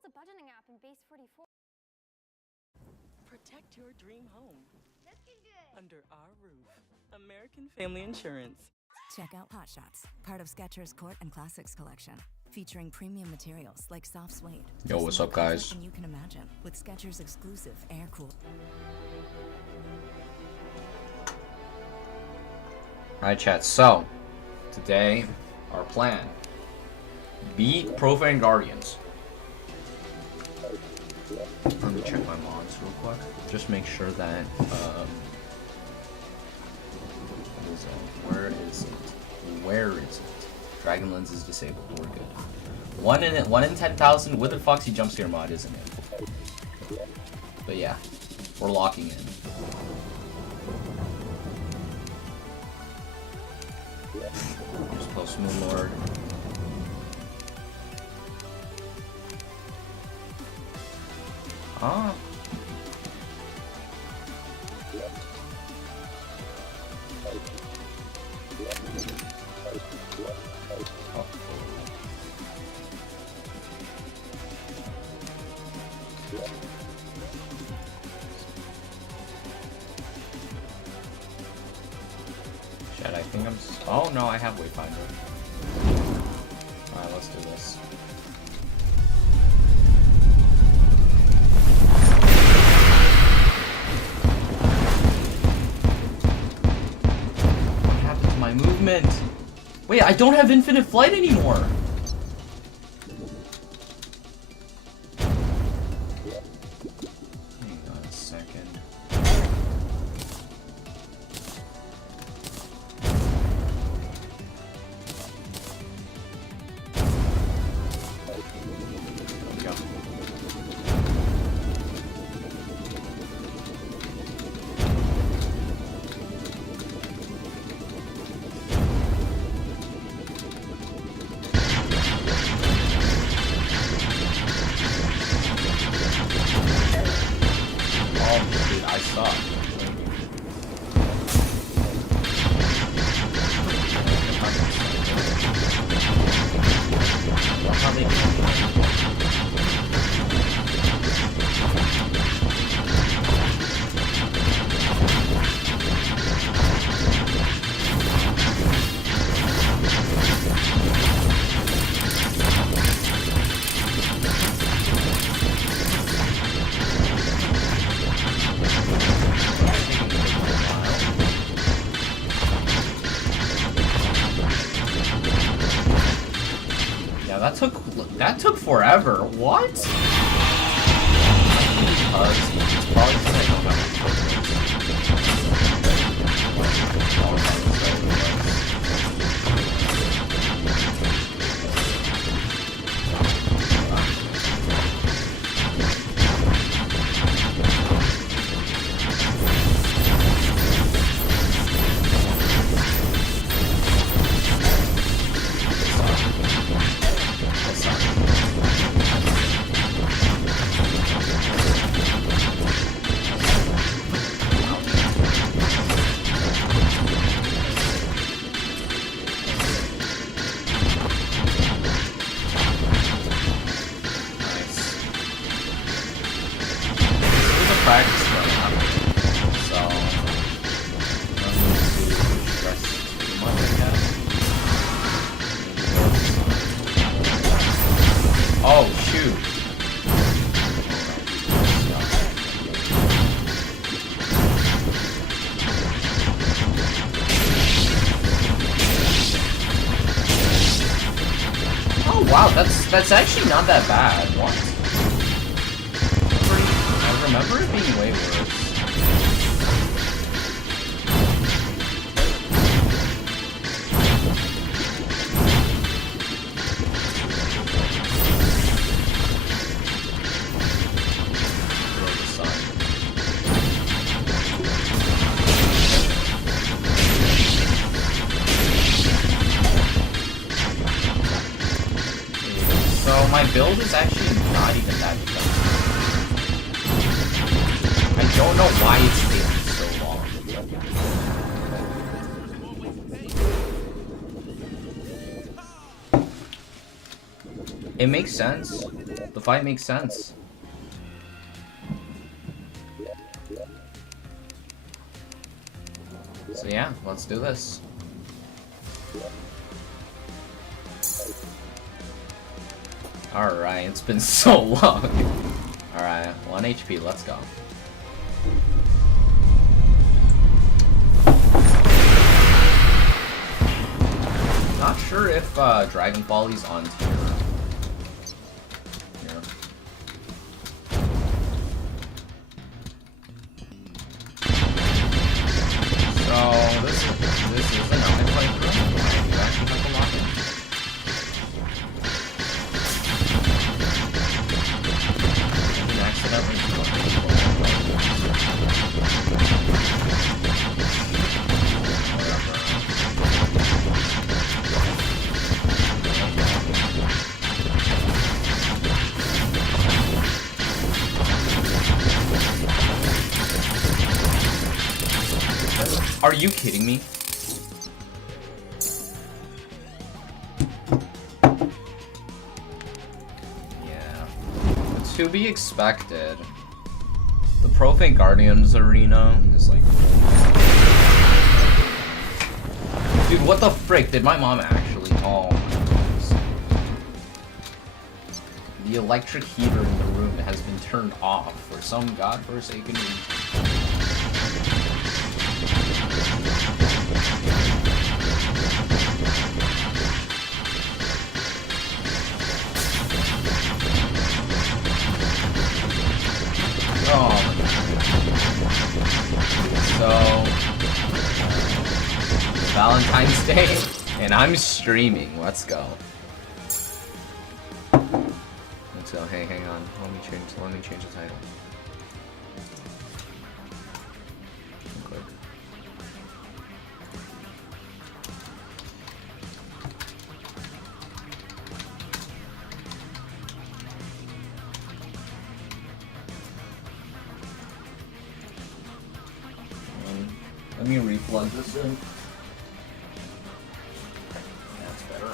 Subworld's a budgeting app in base 44. Protect your dream home. Looking good. Under our roof. American Family Insurance. Check out Hot Shots, part of Skechers Court and Classics collection, featuring premium materials like soft suede. Yo, what's up, guys? You can imagine with Skechers exclusive air cool. Alright, chat. So, today, our plan: beat Profaned Guardians. Let me check my mods real quick. Just make sure that where is it? Dragon Lens is disabled. We're good. 1 in 10,000 withered foxy jumpscare mod isn't it? But yeah, we're locking in. Just post Moon Lord. Ah. Oh. Shit, I think I'm. Oh no, I have Wayfinder. Alright, let's do this. What happened to my movement? Wait, I don't have infinite flight anymore! Hang on a second. There we go. That took forever. What? Because it's probably because I don't have That's actually not that bad. What? I remember it being way worse. My build is actually not even that defensive. I don't know why it's taking so long. It makes sense. The fight makes sense. So yeah, let's do this. Alright, it's been so long. Alright, 1 HP, let's go. Not sure if Dragonfolly's on tier. Here. So this is an Nohit playthrough. You actually have to lock in. I can accidentally Are you kidding me? Yeah. To be expected. The Profaned Guardians arena is like... Dude, what the frick? Did my mom actually... Oh my goodness. The electric heater in the room has been turned off for some godforsaken reason. So, Valentine's Day, and I'm streaming. Let's go. Let's go. Hey, hang on. Let me change the title. Quick. Let me replug this in. That's better.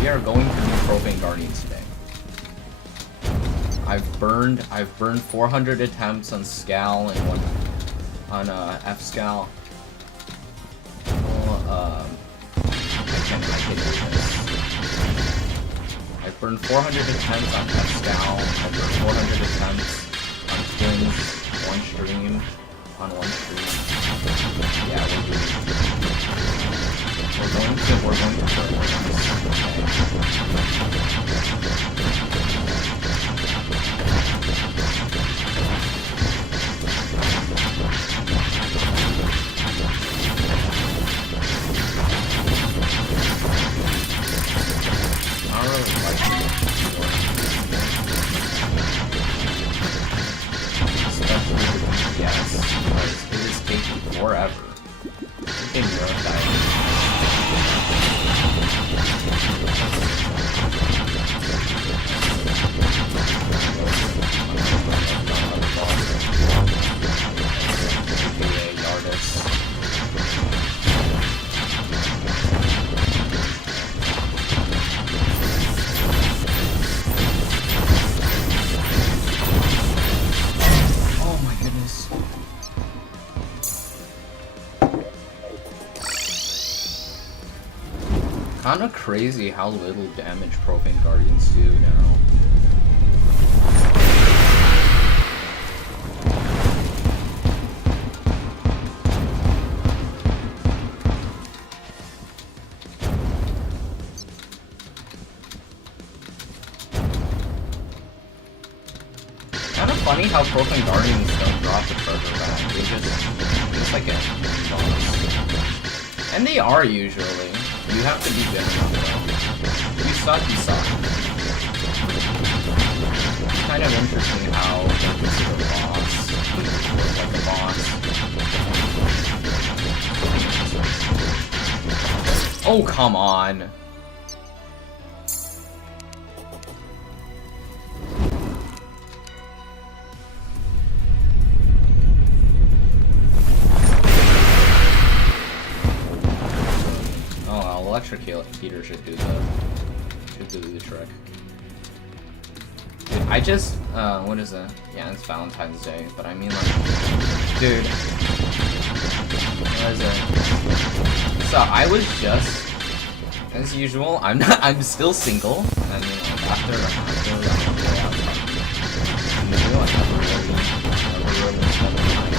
We are going to do Profaned Guardians today. I've burned 400 attempts on Scal and one on F-Scal. Well, I can't do this. I've burned 400 attempts on F-Scal. I've burned 400 attempts on Twins, one stream. Yeah, we're going to burn I don't really like especially with the DPS, because it is taking forever. In your Kinda crazy how little damage Profaned Guardians do now. Kinda funny how Profaned Guardians don't drop the treasure back. They just like a bonus. And they are usually. You have to be good enough though. You suck, you suck. It's kind of interesting how they're considered a boss. Like a boss. Oh, come on. electric heater should do the trick. Dude, I just what is it? Yeah, it's Valentine's Day, but I mean like, dude, what is it? So I was just, as usual, I'm still single. I mean, like, after I never really spent time trying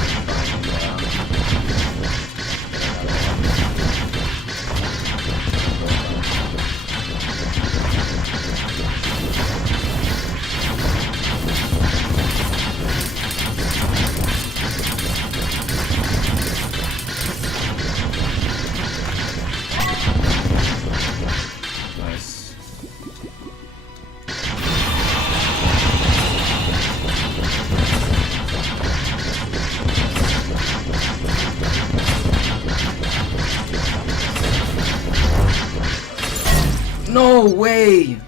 No way!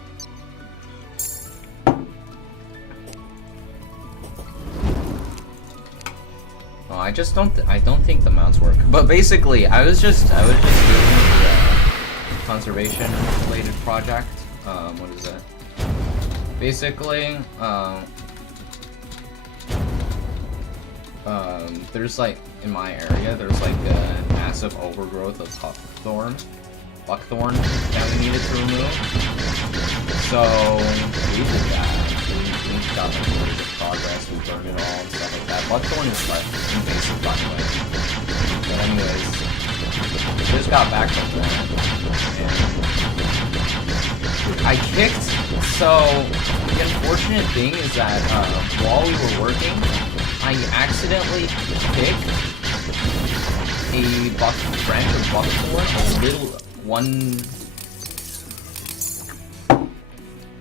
Oh, I don't think the mounts work. But basically, I was just doing the conservation related project. What is it? Basically, there's like in my area, there's like a massive overgrowth of buckthorn that we needed to remove. So we did that. We got like really good progress. We burned it all and stuff like that. Buckthorn is like invasive, by the way. But anyways, we just got back from that, and I kicked. So the unfortunate thing is that while we were working, I accidentally kicked a branch of buckthorn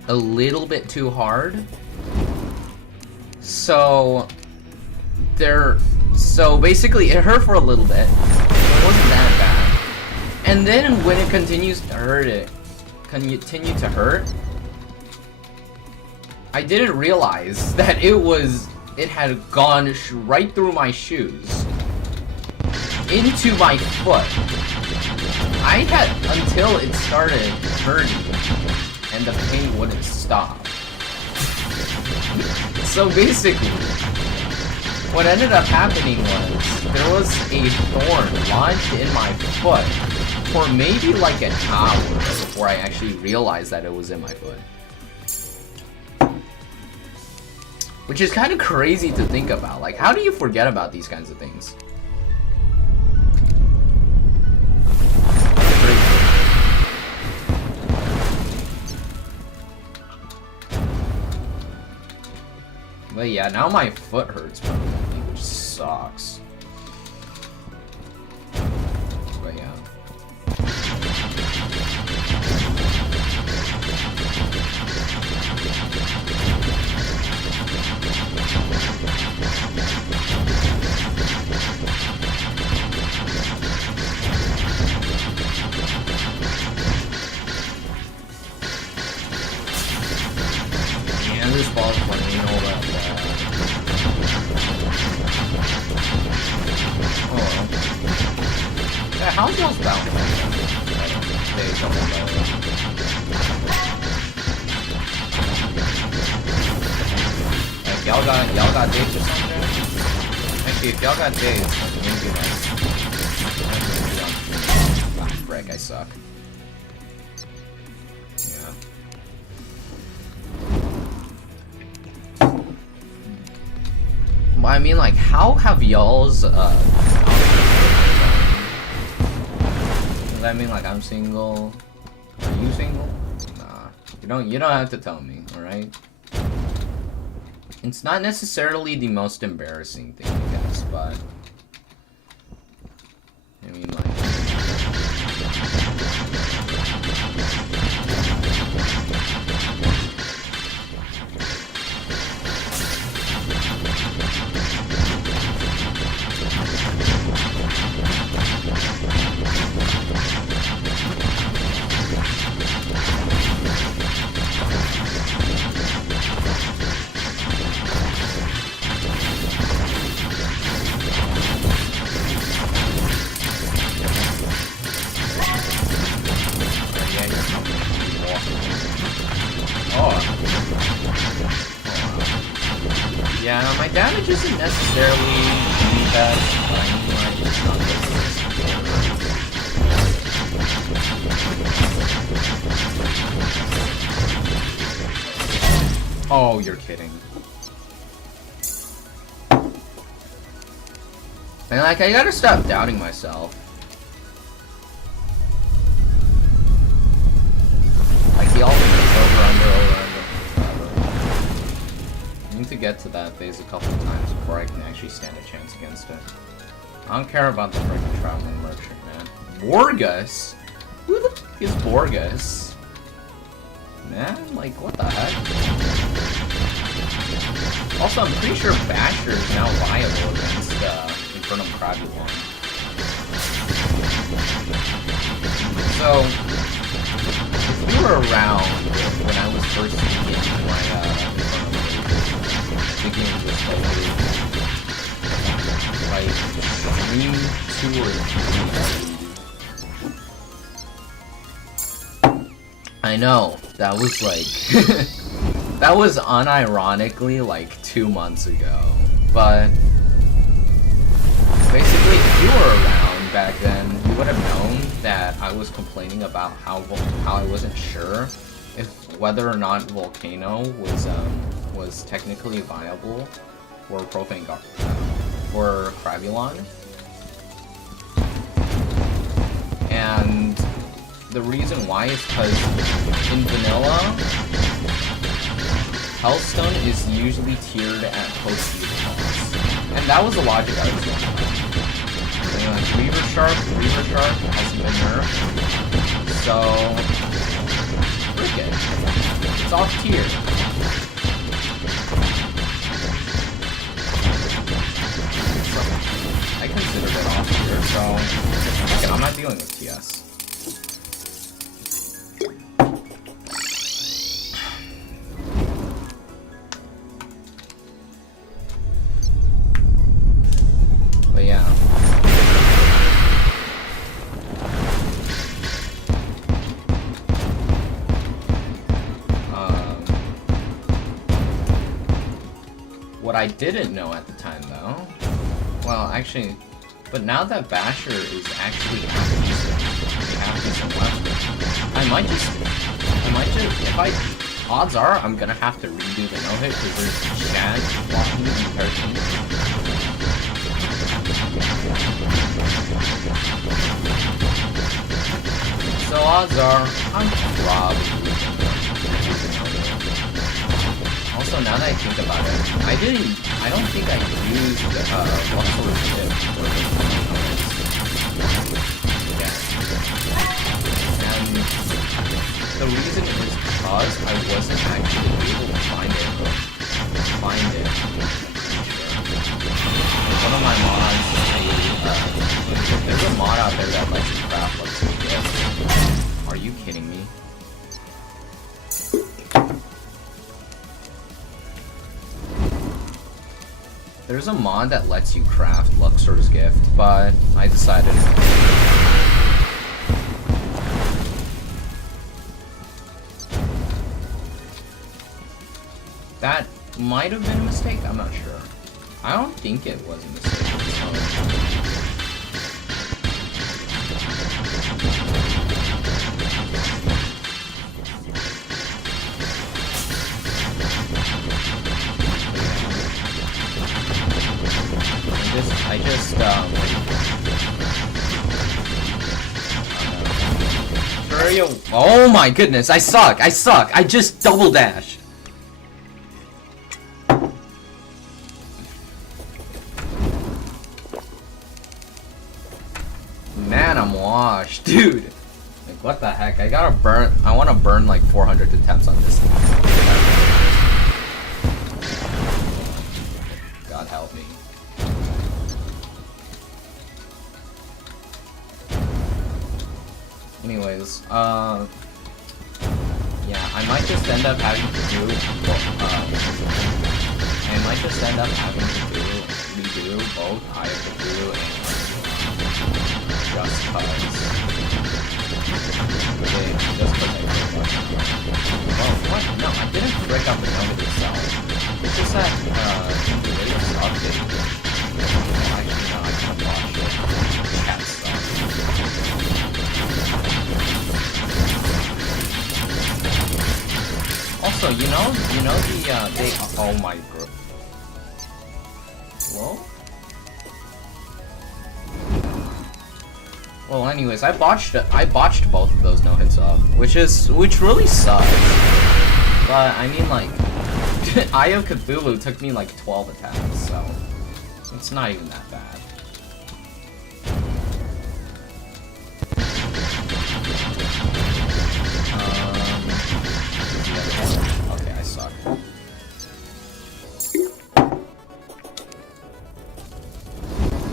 a little bit too hard. So basically it hurt for a little bit. It wasn't that bad. And then when it continues to hurt, I didn't realize that it had gone right through my shoes into my foot. I had until it started hurting and the pain wouldn't stop. So basically, what ended up happening was there was a thorn lodged in my foot for maybe like an hour before I actually realized that it was in my foot. Which is kind of crazy to think about. Like, how do you forget about these kinds of things? But yeah, now my foot hurts permanently, which sucks. But yeah. Yeah, this ball's playing all that. Yeah, how's y'all's bound? They don't know. Like, y'all got dates or something? Actually, if y'all got dates, maybe nice. Ah, frick, I suck. Yeah. I mean, like, how have y'all's, Does that mean like I'm single? Are you single? Nah. You don't have to tell me, alright? It's not necessarily the most embarrassing thing, I guess, but I mean like Yeah, my damage isn't necessarily the best, but I mean, like, it's not this. Oh, you're kidding. And like, I gotta stop doubting myself. Like, the ultimate's over. I need to get to that phase a couple of times before I can actually stand a chance against it. I don't care about the freaking traveling merchant, man. Borgus? Who the f is Borgus? Man, like, what the heck? Also, I'm pretty sure Basher is now viable against Infernum Mod. So, if you were around when I was first beginning my beginning this like stream 2 or 3, I know, that was like that was unironically like 2 months ago, but basically if you were around back then, you would have known that I was complaining about how I wasn't sure if whether or not Volcano was technically viable for Profaned Guardians for Cravulon. And the reason why is because in vanilla, Hellstone is usually tiered at post-speed cost. And that was the logic I was going with. Reaver Sharp hasn't been nerfed. So, frick it. It's off tier. I considered it off tier, so okay, I'm not dealing with TS. But yeah. What I didn't know at the time, though, well, actually, but now that Basher is actually half decent weapon, I might just, odds are, I'm gonna have to redo the no-hit because there's Shad blocking the entire team. So odds are, I'm probably also, now that I think about it, I don't think I used Luxor's tip for the yeah. And the reason is because I wasn't actually able to find it. One of my mods, there's a mod out there that lets you craft Luxor's tip. Are you kidding me? There's a mod that lets you craft Luxor's Gift, but I decided that might have been a mistake, I'm not sure. I don't think it was a mistake. Oh my goodness, I suck, I just double dash. Man, I'm washed, dude. Like, what the heck, I wanna burn like 400 attempts on this thing. God help me. Anyways, yeah, I might just end up having to do, redo both Eye of the Blue and just cause. Well, what? No, I didn't break up the Nohit itself. It's just that, Also, you know the they. Oh my bro. Whoa. Well, anyways, I botched both of those no-hits up, which really sucks. But I mean, like, Eye of Cthulhu took me like 12 attacks, so it's not even that bad. Okay, I suck.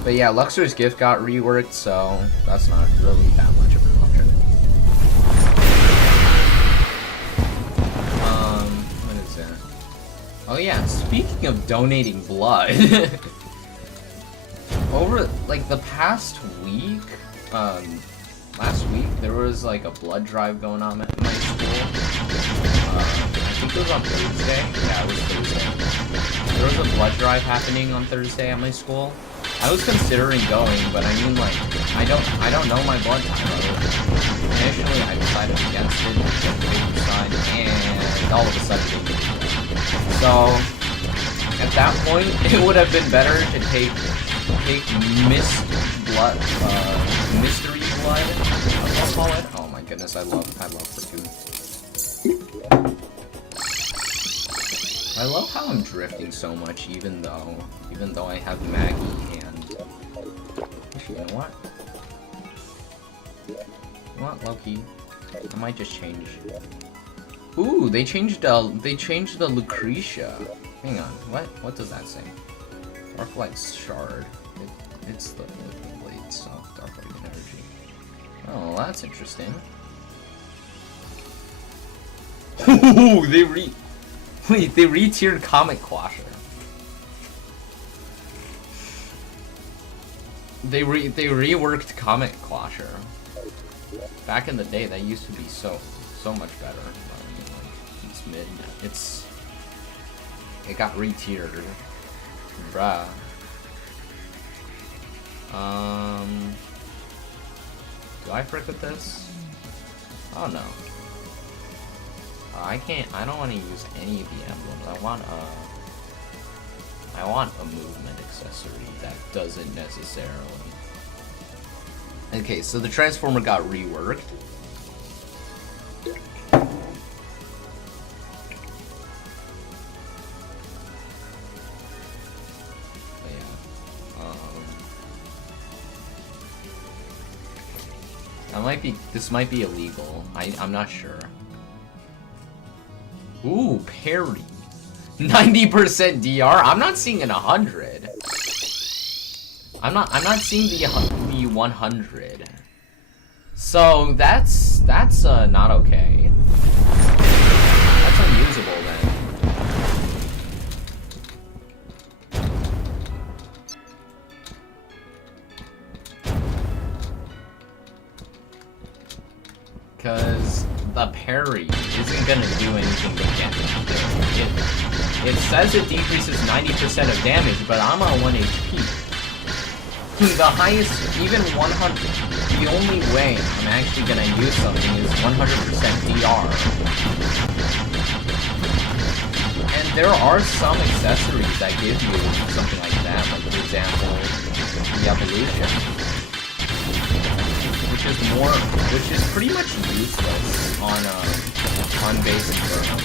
But yeah, Luxor's gift got reworked, so that's not really that much of an option. What is there? Oh yeah, speaking of donating blood, over like the past week, last week there was like a blood drive going on at my school. I think it was on Thursday. Yeah, it was Thursday. There was a blood drive happening on Thursday at my school. I was considering going, but I mean, like, I don't know my blood type. Initially, I decided against it, get the paper side, and all of a sudden they did it. So, at that point, it would have been better to take mystery blood. I'll call it. Oh my goodness, I love Fortune. I love how I'm drifting so much, even though I have Maggie and. Actually, you know what? You know what, Loki? I might just change. Ooh, they changed the Lucretia. Hang on, what does that say? Darklight Shard. It's the blade, so Darklight Energy. Oh, that's interesting. Ooh, they re-tiered Comic Quasher. They reworked Comic Quasher. Back in the day, that used to be so much better. But I mean, like, it's mid. It got re-tiered, bruh. Do I frick with this? Oh no. I don't want to use any of the emblems. I want a movement accessory that doesn't necessarily. Okay, so the Transformer got reworked. This might be illegal. I'm not sure. Ooh, parry. 90% DR? I'm not seeing an 100. I'm not seeing the 100. So that's not okay. That's unusable then. Because the parry isn't gonna do anything against it. It says it decreases 90% of damage, but I'm on 1 HP. The highest, even 100, the only way I'm actually gonna use something is 100% DR. And there are some accessories that give you something like that, like for example, the Evolution. Which is pretty much useless on base Infernum.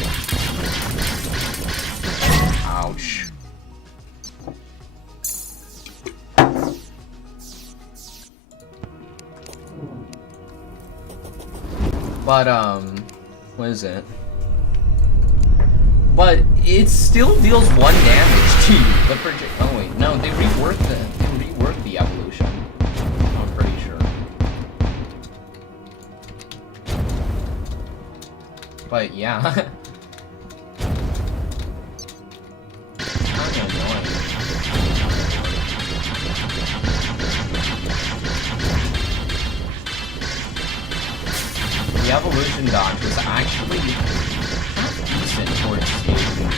Ouch. But what is it? But it still deals 1 damage to you. Oh wait, no, they reworked the Evolution. I'm pretty sure. But yeah. Kinda annoying. The Evolution dodge was actually decent for escaping.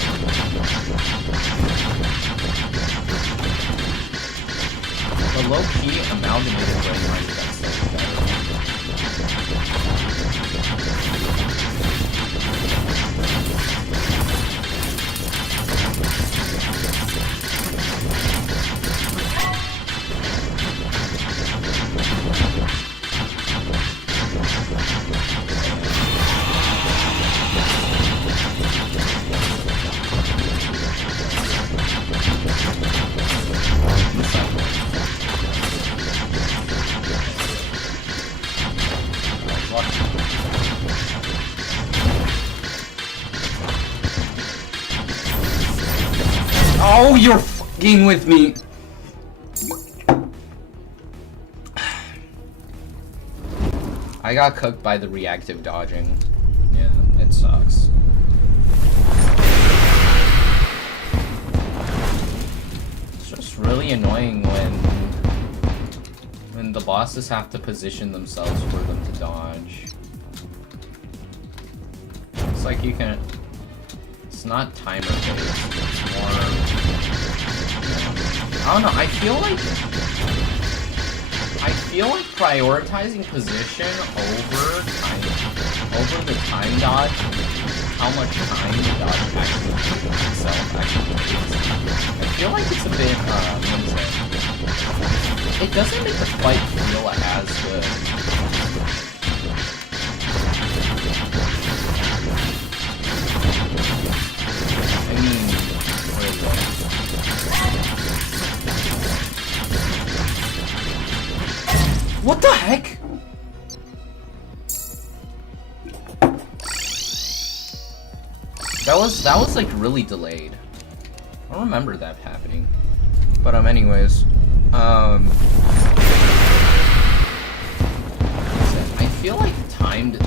The low-key amalgamated Veinminer that's so better. Oh, you're fucking with me. I got cooked by the reactive dodging. Yeah, it sucks. It's just really annoying when the bosses have to position themselves for them to dodge. It's like you can... It's not timer based, it's more... I don't know, I feel like prioritizing position over the time dodge, how much time the dodge actually itself actually takes. I feel like it's a bit, what is it? It doesn't make the fight feel as good. I mean, where is it? What the heck? That was like really delayed. I don't remember that happening. But anyways, I feel like timed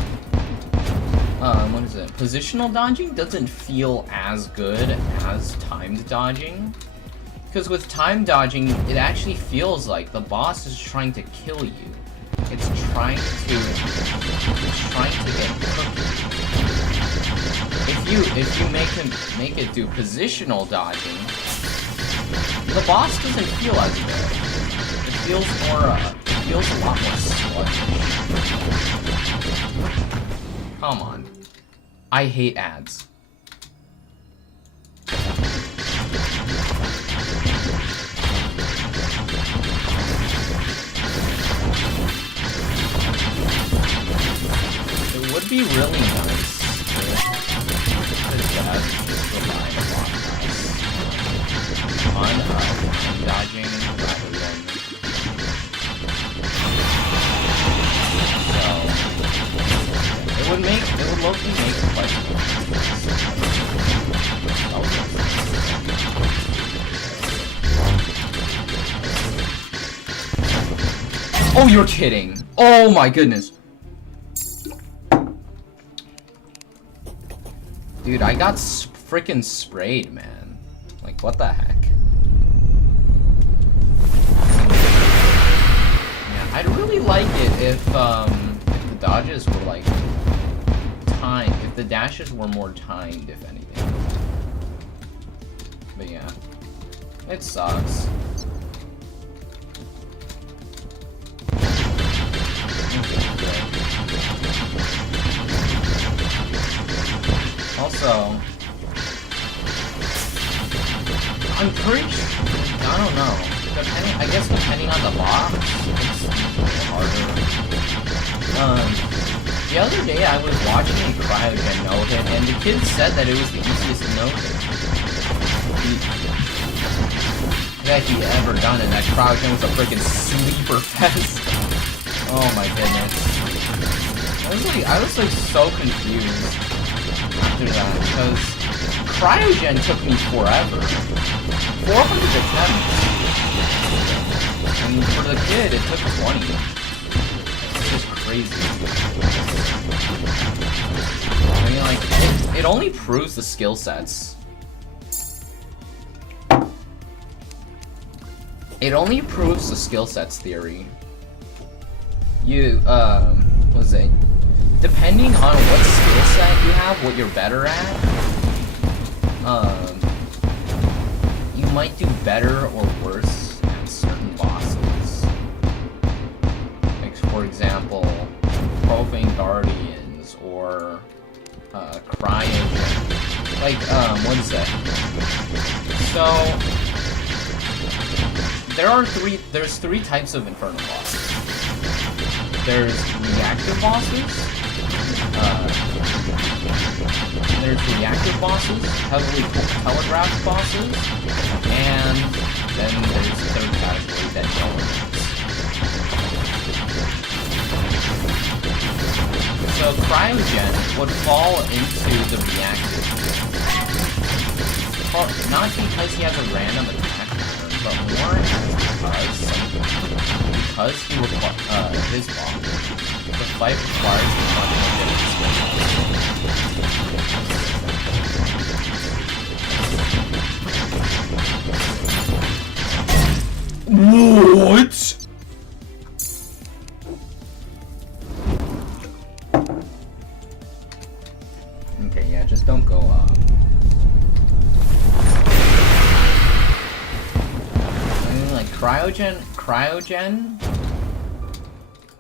what is it? Positional dodging doesn't feel as good as timed dodging. Because with time dodging, it actually feels like the boss is trying to kill you. It's trying to get cooked. If you make it do positional dodging, the boss doesn't feel as good. It feels more it feels a lot more sluggish. Come on. I hate ads. It would be really nice if that relied a lot on dodging rather than... So, it would low-key make the fight Oh, you're kidding! Oh my goodness! Dude, I got freaking sprayed, man. Like, what the heck? Yeah, I'd really like it if the dodges were, like, timed. If the dashes were more timed, if anything. But yeah. It sucks. Also, I'm pretty sure, I don't know, I guess depending on the box, it's harder. The other day I was watching a cryogen Nohit, and the kid said that it was the easiest Nohit that he ever done, and that cryogen was a freaking sleeper fest. Oh my goodness. I was like so confused after that, because cryogen took me forever. 400 attempts. And for the kid, it took 20. It's just crazy. I mean, like, it only proves the skill sets. It only proves the skill sets theory. You, what is it? Depending on what skill set you have, what you're better at, you might do better or worse at certain bosses. Like, for example, Profaned Guardians or Cryogen. Like, what is that? So there's three types of Infernum bosses. There's reactive bosses. There's reactive bosses, heavily telegraphed bosses, and then there's the third category that elements. So cryogen would fall into the reactive. not because he has a random attack pattern, but more because he his block. The fight requires much more different. What? Okay, yeah, just don't go up. I mean, like, cryogen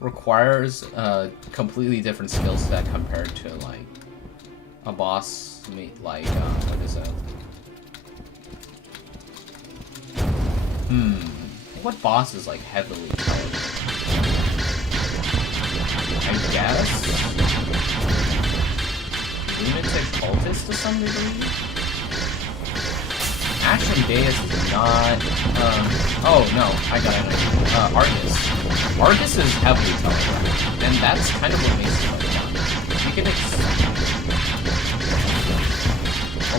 requires a completely different skill set compared to, like, a boss, like, what is it? What boss is, like, heavily teleported? I guess? Lunatic cultist to some degree? Action Deus is not, oh no, I got it. Argus. Argus is heavily telegraphed, and that's kind of what makes it like fun. You can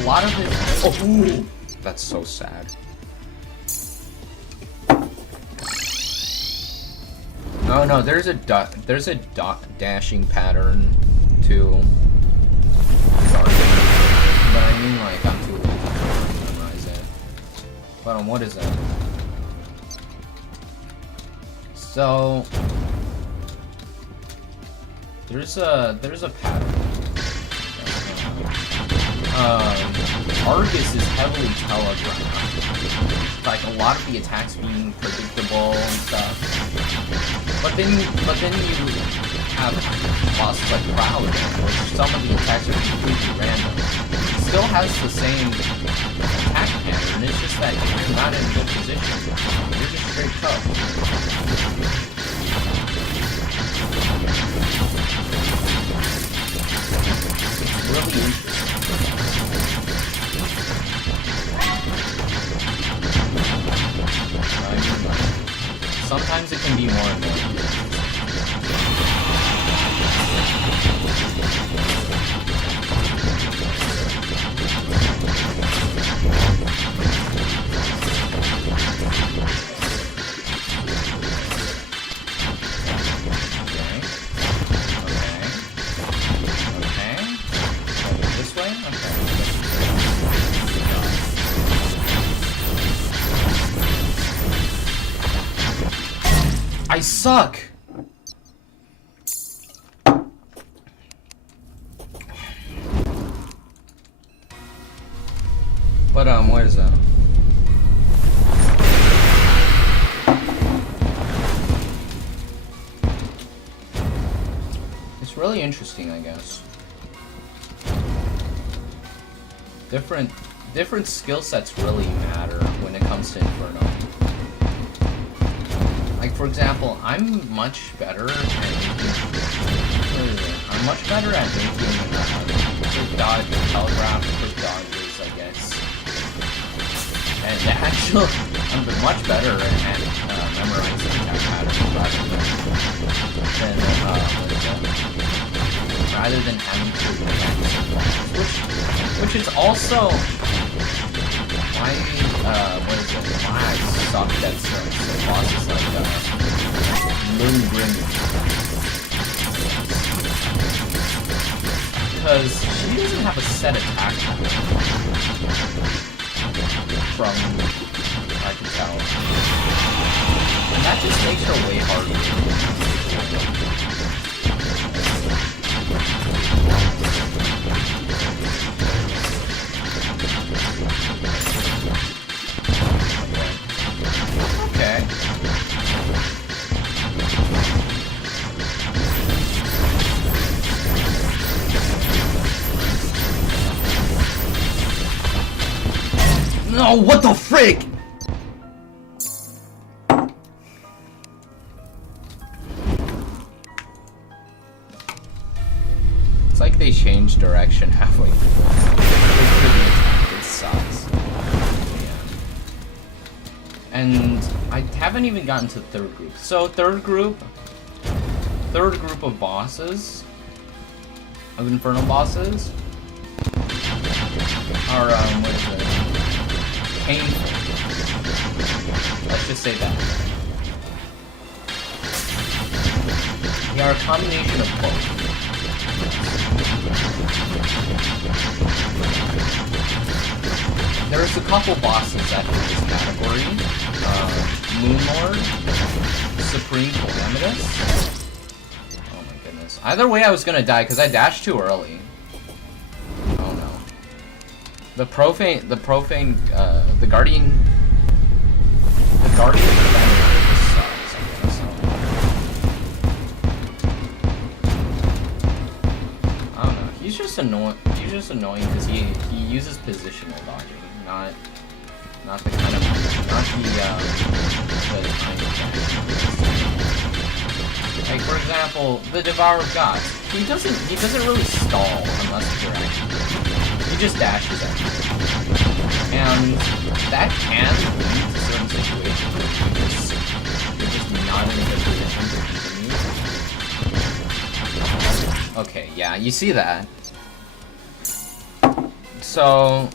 a lot of his, oh, that's so sad. Oh no, there's a dashing pattern to Argus, but I mean like I'm too lazy to memorize it. But what is it? So there's a pattern. Argus is heavily telegraphed. Like a lot of the attacks being predictable and stuff. But then you have bosses like Crowd, which some of the attacks are completely random. It still has the same attack pattern, it's just that if you're not in a good position, you're just straight tough. It's really interesting. I mean, like, sometimes it can be more annoying. Okay. This way? Okay. I suck! But, what is that? It's really interesting, I guess. Different skill sets really matter when it comes to Infernum. Like, for example, I'm much better at making quick dodge and telegraph, quick dodges, I guess. And actually, I'm much better at memorizing attack patterns rather than having to which is also why why I suck at some bosses like Moonbrim. Because she doesn't have a set attack from I can tell. And that just makes her way harder. Okay. No, what the frick? It's like they changed direction halfway through. It sucks. Yeah. And I haven't even gotten to third group. So third group of bosses, of infernal bosses, are what is it? painful. Let's just say that. They are a combination of both. There's a couple bosses that fit this category. Moonlord, Supreme Calamitous. Oh my goodness. Either way I was gonna die because I dashed too early. Oh no. The Guardian Defender just sucks, I guess. I don't know. He's just annoying because he uses positional dodging, not the kind of the time dash. Like for example, the Devourer of Gods. He doesn't really stall unless you're actually. He just dashes at you. And that can lead to certain situations where you're just not in a good position to continue. Okay, yeah, you see that. So,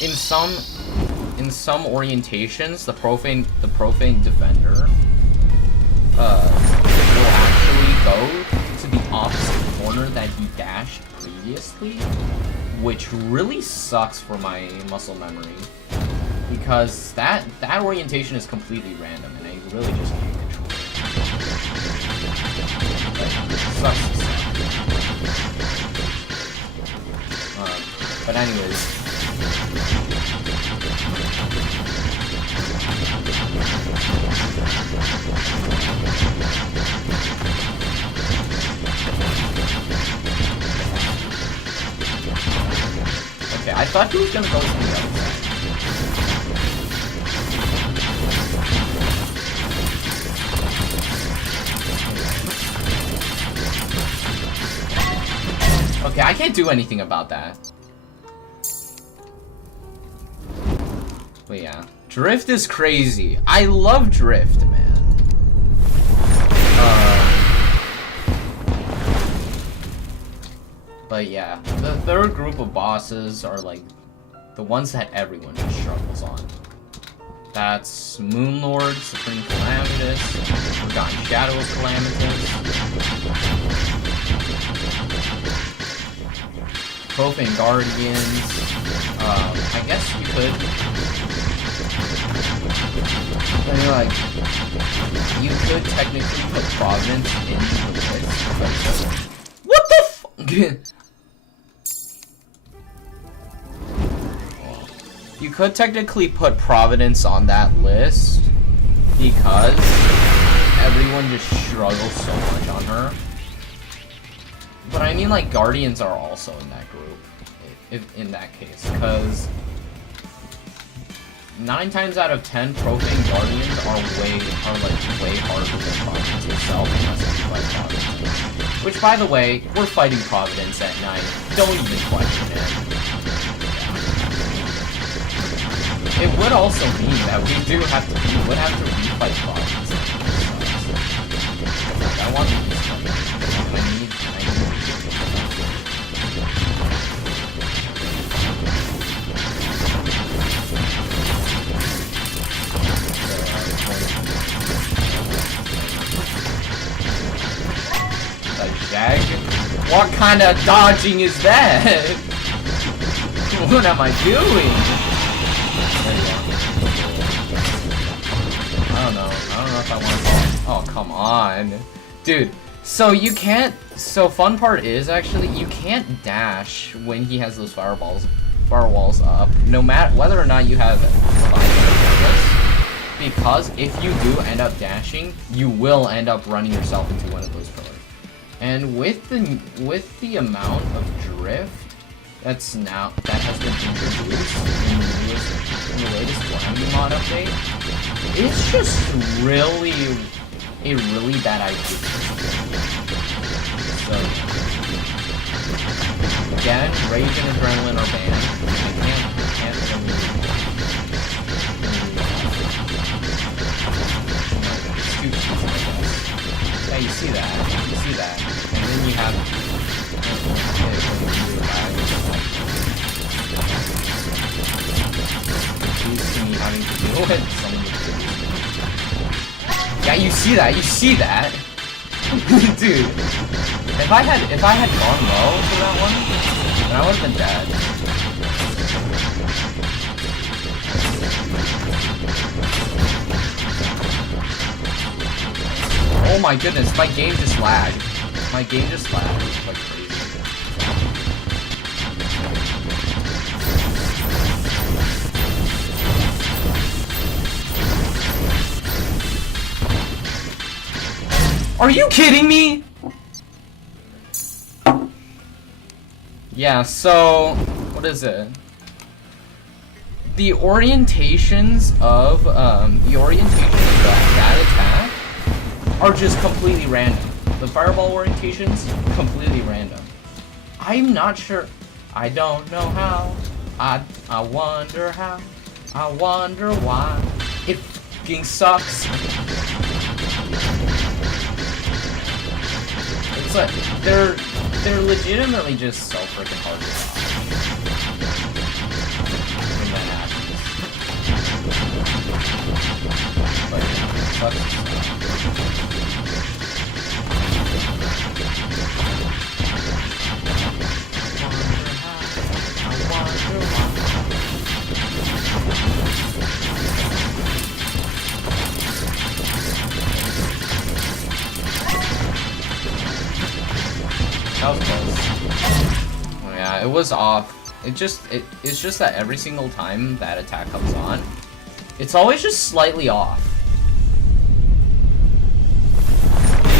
in some orientations, the Profaned Defender will actually go to the opposite corner that he dashed previously, which really sucks for my muscle memory, because that orientation is completely random and I really just can't control it. Like, sucks to suck. But anyways. Okay, I thought he was gonna go to the other side. Okay, I can't do anything about that. But yeah, Drift is crazy. I love Drift, man. But yeah, the third group of bosses are like the ones that everyone just struggles on. That's Moonlord, Supreme Calamitous, Forgotten Shadow of Calamitous, Profaned Guardians. I guess you could. I mean, like, you could technically put Providence in the list. What the fuck? You could technically put Providence on that list because everyone just struggles so much on her. But I mean, like, Guardians are also in that group, in that case, because 9 times out of 10, Profaned Guardians are way harder than Providence itself, unless you fight Providence. Which, by the way, we're fighting Providence at night. Don't even question it. It would also mean that we would have to refight Providence. Like, I want to do something. I need Jag? What kind of dodging is that? What am I doing? I don't know if I want to go. Oh, come on. Dude, so you can't... So fun part is, actually, you can't dash when he has those firewalls up, no matter whether or not you have because if you do end up dashing, you will end up running yourself into one of those pillars. And with the amount of drift that has been introduced in the latest Calamity Mod update, it's just really a really bad idea. So again, Rage and Adrenaline are banned. I can't really yeah, you see that. And then you have these to me Go ahead and summon the Yeah, you see that? You see that? Dude. If I had gone low for that one, then I would have been dead. Oh my goodness, my game just lagged. My game just lagged like crazy. Are you kidding me? Yeah, so what is it? The orientations of that attack are just completely random. The fireball orientations, completely random. I'm not sure. I don't know how. I wonder how. I wonder why. It fucking sucks. It's like they're legitimately just so freaking hard to dodge when that happens. Like, it sucks. That was close. Oh yeah, it was off. It's just that every single time that attack comes on, it's always just slightly off.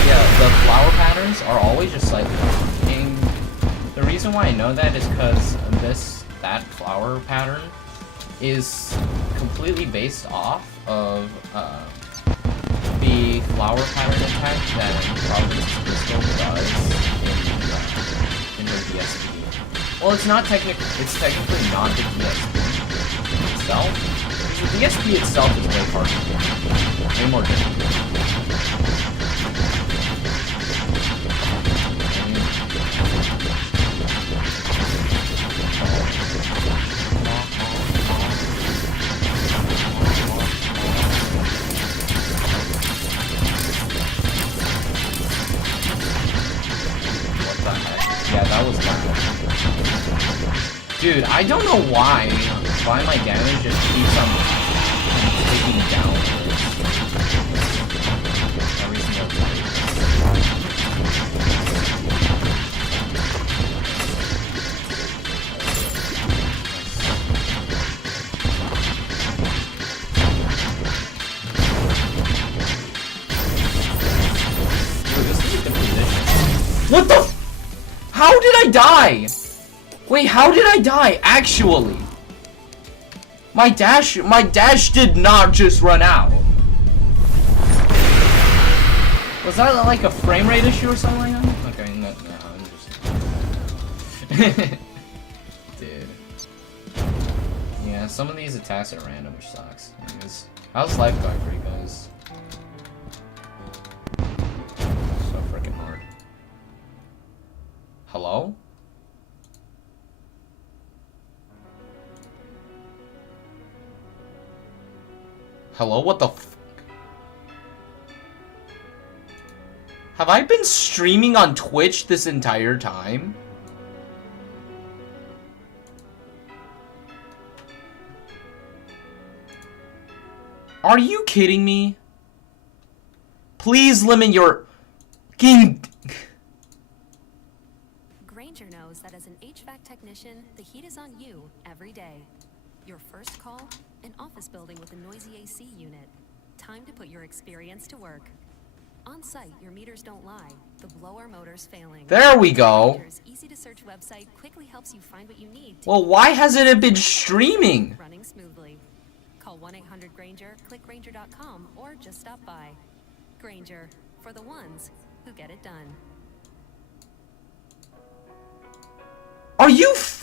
Yeah, the flower patterns are always just slightly off. And the reason why I know that is because that flower pattern is completely based off of the flower pattern attack that Province Crystal does in her DSP. Well, it's technically not the DSP itself. The DSP itself is way harder. Way more difficult. Yeah, that was loud. Dude, I don't know why my damage just keeps on taking downwards every single time. Dude, this is a good position. What the f- How did I die? Wait, how did I die? Actually, my dash did not just run out. Was that like a frame rate issue or something like that? Okay, no, I'm just. Dude. Yeah, some of these attacks are random, which sucks. Anyways, how's life going for you guys? So freaking hard. Hello? Hello? What the f- Have I been streaming on Twitch this entire time? Are you kidding me? Please limit your... Granger knows that as an HVAC technician, the heat is on you every day. Your first call, an office building with a noisy AC unit. Time to put your experience to work. On site, your meters don't lie. The blower motor's failing. There we go. Granger's easy-to-search website quickly helps you find what you need. Well, why hasn't it been streaming? Running smoothly. Call 1-800-GRANGER, click Granger.com, or just stop by. Granger, for the ones who get it done. Are you f-